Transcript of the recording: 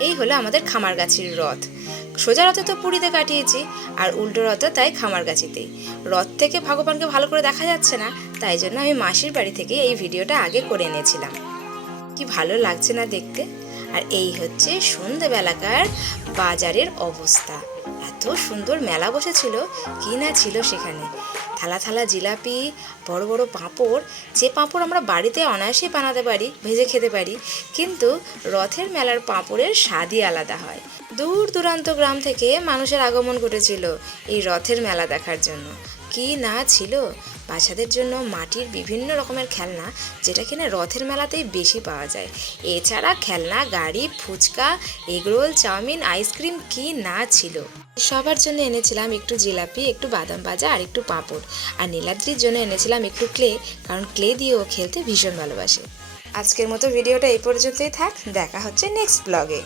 এই হলো আমাদের খামারগাছির রথ। সোজা রথে তো পুরীতে কাটিয়েছি, আর উল্টো রথে তাই খামারগাছিতেই। রথ থেকে ভগবানকে ভালো করে দেখা যাচ্ছে না, তাই জন্য আমি মাসির বাড়ি থেকে এই ভিডিওটা আগে করে এনেছিলাম। কি ভালো লাগছে না দেখতে। আর এই হচ্ছে সন্ধেবেলাকার বাজারের অবস্থা। এত সুন্দর মেলা বসেছিল, কি না ছিল সেখানে। থালা থালা জিলাপি, বড় বড় পাঁপড়। যে পাঁপড় আমরা বাড়িতে অনায়াসেই বানাতে পারি, ভেজে খেতে পারি, কিন্তু রথের মেলার পাঁপড়ের স্বাদই আলাদা হয়। দূর দূরান্ত গ্রাম থেকে মানুষের আগমন ঘটেছিল এই রথের মেলা দেখার জন্য। কি না ছিল! বাচ্চাদের জন্য মাটির বিভিন্ন রকমের খেলনা, যেটা কিনা রথের মেলাতেই বেশি পাওয়া যায়। এছাড়া খেলনা গাড়ি, ফুচকা, এগরোল, চাউমিন, আইসক্রিম, কি না ছিল! সবার জন্য এনেছিলাম একটু জিলাপি, একটু বাদাম ভাজা আর একটু পাঁপড়। আর নীলাদ্রির জন্য এনেছিলাম একটু ক্লে, কারণ ক্লে দিয়ে ও খেলতে ভীষণ ভালোবাসে। আজকের মতো ভিডিওটা এই পর্যন্তই থাক। দেখা হচ্ছে নেক্সট ব্লগে।